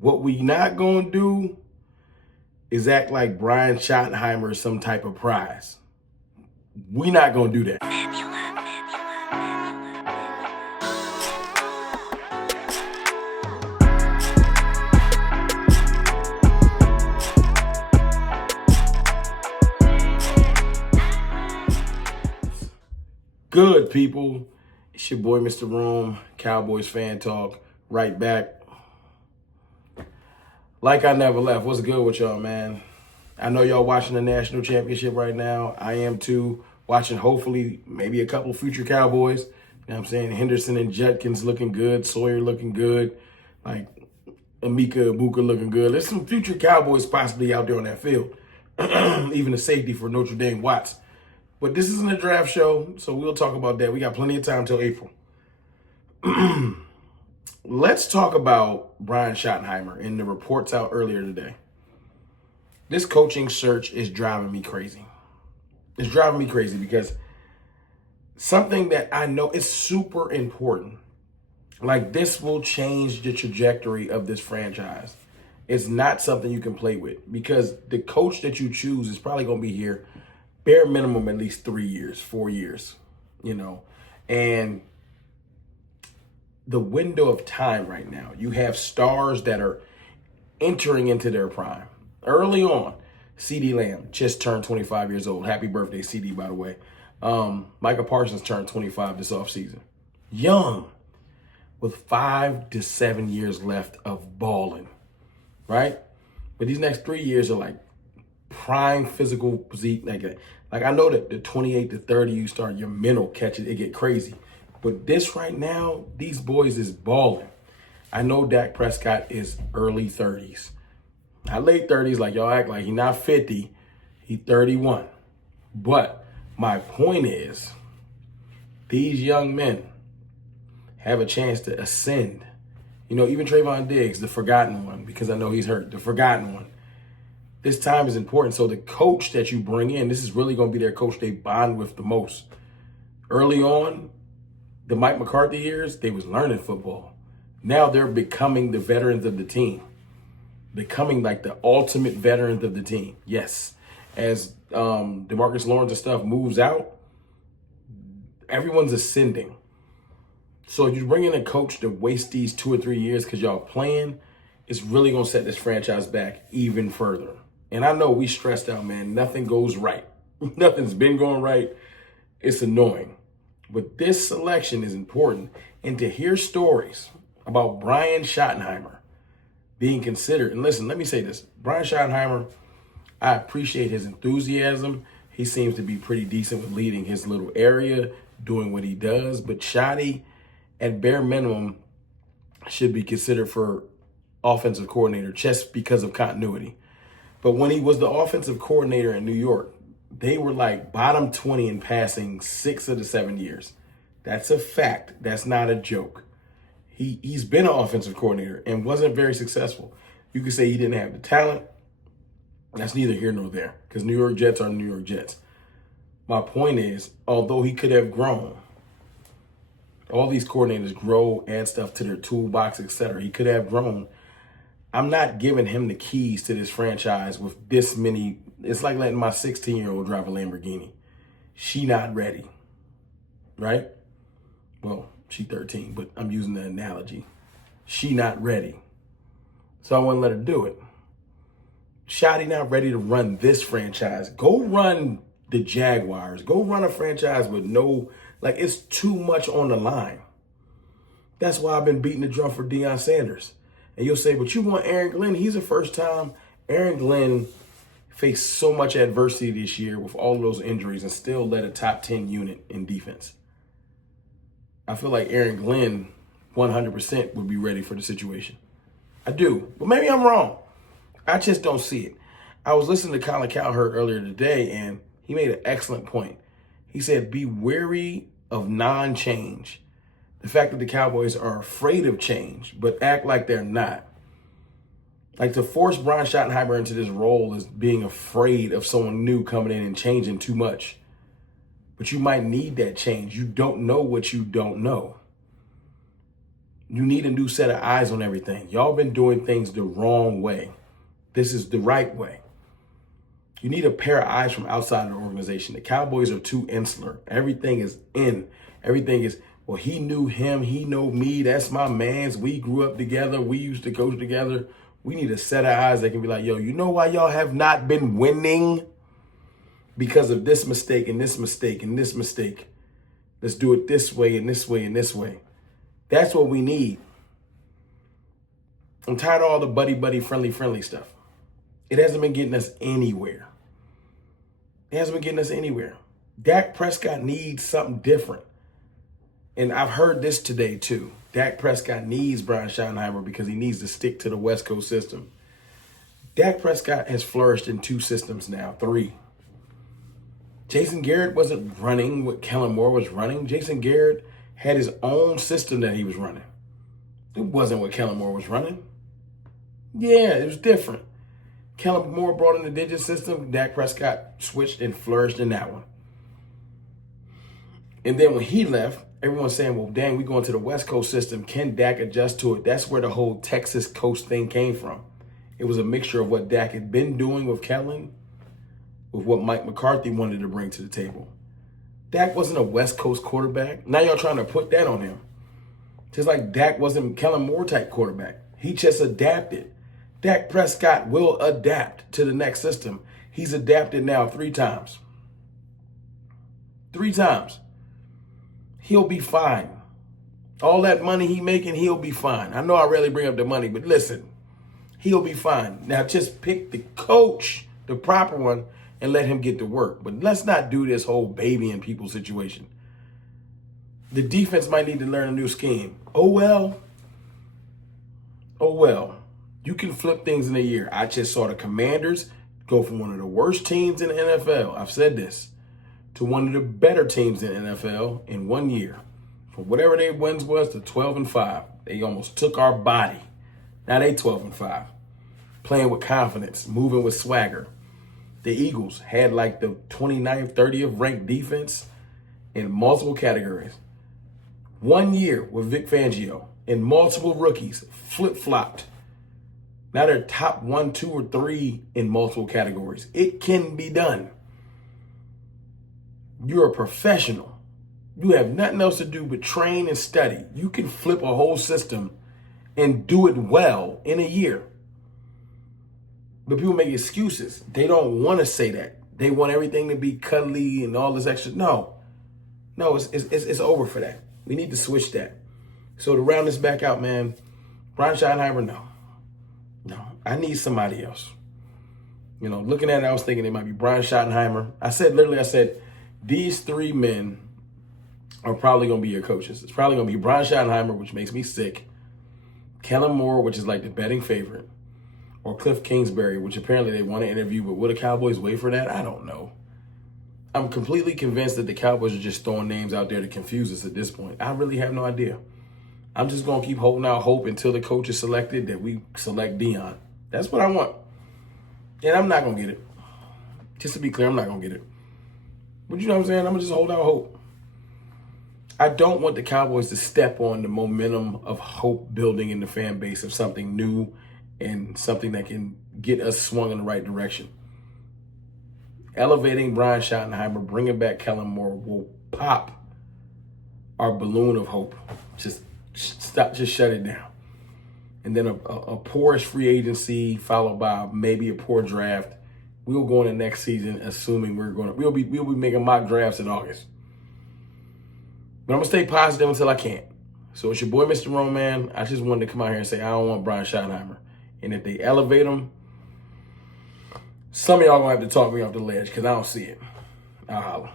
What we not going to do is act like Brian Schottenheimer is some type of prize. We not going to do that. Good people. It's your boy, Mr. Rome, Cowboys fan talk, right back. Like I never left. What's good with y'all, man? I know y'all watching the national championship right now. I am too. Watching, hopefully, maybe a couple future Cowboys. You know what I'm saying? Henderson and Judkins looking good. Sawyer looking good. Like, Amika Ibuka looking good. There's some future Cowboys possibly out there on that field. Even the safety for Notre Dame, Watts. But this isn't a draft show, so we'll talk about that. We got plenty of time till April. Let's talk about Brian Schottenheimer and the reports out earlier today. This coaching search is driving me crazy. It's driving me crazy because something that I know is super important. Like, this will change the trajectory of this franchise. It's not something you can play with because the coach that you choose is probably going to be here bare minimum at least 3 years, 4 years, and the window of time right now, you have stars that are entering into their prime. Early on, CeeDee Lamb just turned 25 years old. Happy birthday, CD, by the way. Micah Parsons turned 25 this offseason. Young, with 5 to 7 years left of balling, right? But these next 3 years are like prime physical physique. Like I know that the 28 to 30, you start your mental catches, it get crazy. But this right now, these boys is balling. I know Dak Prescott is early 30s. Not late 30s like y'all act like. He's not 50. He's 31. But my point is, these young men have a chance to ascend. Even Trayvon Diggs, the forgotten one, because I know he's hurt, the forgotten one. This time is important. So the coach that you bring in, this is really going to be their coach they bond with the most. Early on, the Mike McCarthy years, they was learning football. Now they're becoming the veterans of the team. Becoming like the ultimate veterans of the team. Yes. As DeMarcus Lawrence and stuff moves out, everyone's ascending. So if you bring in a coach to waste these 2 or 3 years because y'all playing, it's really going to set this franchise back even further. And I know we stressed out, man. Nothing goes right. Nothing's been going right. It's annoying. But this selection is important. And to hear stories about Brian Schottenheimer being considered, and listen, let me say this. Brian Schottenheimer, I appreciate his enthusiasm. He seems to be pretty decent with leading his little area, doing what he does. But Schotty, at bare minimum, should be considered for offensive coordinator just because of continuity. But when he was the offensive coordinator in New York, they were like bottom 20 in passing 6 of the 7 years. That's a fact. That's not a joke. He's been an offensive coordinator and wasn't very successful. You could say he didn't have the talent. That's neither here nor there because New York Jets are New York Jets. My point is, although he could have grown, all these coordinators grow, add stuff to their toolbox, etc. He could have grown. I'm not giving him the keys to this franchise with this many. It's like letting my 16-year-old drive a Lamborghini. She not ready, right? Well, she 13, but I'm using the analogy. She not ready. So I want to let her do it. Shotty not ready to run this franchise. Go run the Jaguars. Go run a franchise with it's too much on the line. That's why I've been beating the drum for Deion Sanders. And you'll say, but you want Aaron Glenn? He's a first time. Aaron Glenn faced so much adversity this year with all of those injuries and still led a top 10 unit in defense. I feel like Aaron Glenn 100% would be ready for the situation. I do. But maybe I'm wrong. I just don't see it. I was listening to Colin Cowherd earlier today, and he made an excellent point. He said, be wary of non-change. The fact that the Cowboys are afraid of change, but act like they're not. Like, to force Brian Schottenheimer into this role is being afraid of someone new coming in and changing too much. But you might need that change. You don't know what you don't know. You need a new set of eyes on everything. Y'all been doing things the wrong way. This is the right way. You need a pair of eyes from outside of the organization. The Cowboys are too insular. Everything is in. Everything is, well, he knew him. He know me. That's my mans. We grew up together. We used to coach together. We need a set of eyes that can be like, yo, you know why y'all have not been winning? Because of this mistake and this mistake and this mistake. Let's do it this way and this way and this way. That's what we need. I'm tired of all the buddy, friendly stuff. It hasn't been getting us anywhere. It hasn't been getting us anywhere. Dak Prescott needs something different. And I've heard this today too. Dak Prescott needs Brian Schottenheimer because he needs to stick to the West Coast system. Dak Prescott has flourished in 2 systems now, 3. Jason Garrett wasn't running what Kellen Moore was running. Jason Garrett had his own system that he was running. It wasn't what Kellen Moore was running. Yeah, it was different. Kellen Moore brought in the digit system. Dak Prescott switched and flourished in that one. And then when he left, everyone's saying, well, dang, we going to the West Coast system. Can Dak adjust to it? That's where the whole Texas coast thing came from. It was a mixture of what Dak had been doing with Kellen, with what Mike McCarthy wanted to bring to the table. Dak wasn't a West Coast quarterback. Now y'all trying to put that on him. Just like Dak wasn't Kellen Moore type quarterback. He just adapted. Dak Prescott will adapt to the next system. He's adapted now 3 times. 3 times. He'll be fine. All that money he making, he'll be fine. I know I rarely bring up the money, but listen, he'll be fine. Now just pick the coach, the proper one, and let him get to work. But let's not do this whole baby in people situation. The defense might need to learn a new scheme. Oh, well. You can flip things in a year. I just saw the Commanders go from one of the worst teams in the NFL, I've said this, to one of the better teams in the NFL in 1 year. From whatever their wins was to 12-5. They almost took our body. Now they 12-5. Playing with confidence, moving with swagger. The Eagles had like the 29th, 30th ranked defense in multiple categories. 1 year with Vic Fangio and multiple rookies flip-flopped. Now they're top 1, 2, or 3 in multiple categories. It can be done. You're a professional. You have nothing else to do but train and study. You can flip a whole system and do it well in a year. But people make excuses. They don't want to say that. They want everything to be cuddly and all this extra. No, it's over for that. We need to switch that. So to round this back out, man, Brian Schottenheimer, no. I need somebody else. Looking at it, I was thinking it might be Brian Schottenheimer. I said, these 3 men are probably going to be your coaches. It's probably going to be Brian Schottenheimer, which makes me sick. Kellen Moore, which is like the betting favorite. Or Cliff Kingsbury, which apparently they want to interview, but will the Cowboys wait for that? I don't know. I'm completely convinced that the Cowboys are just throwing names out there to confuse us at this point. I really have no idea. I'm just going to keep holding out hope until the coach is selected that we select Dion. That's what I want. And I'm not going to get it. Just to be clear, I'm not going to get it. But you know what I'm saying? I'm going to just hold out hope. I don't want the Cowboys to step on the momentum of hope building in the fan base of something new and something that can get us swung in the right direction. Elevating Brian Schottenheimer, bringing back Kellen Moore will pop our balloon of hope. Just shut it down. And then a poorish free agency followed by maybe a poor draft. We'll go into next season assuming we'll be making mock drafts in August. But I'm gonna stay positive until I can't. So it's your boy, Mr. Roman. I just wanted to come out here and say I don't want Brian Schottenheimer. And if they elevate him, some of y'all gonna have to talk me off the ledge because I don't see it. I'll holler.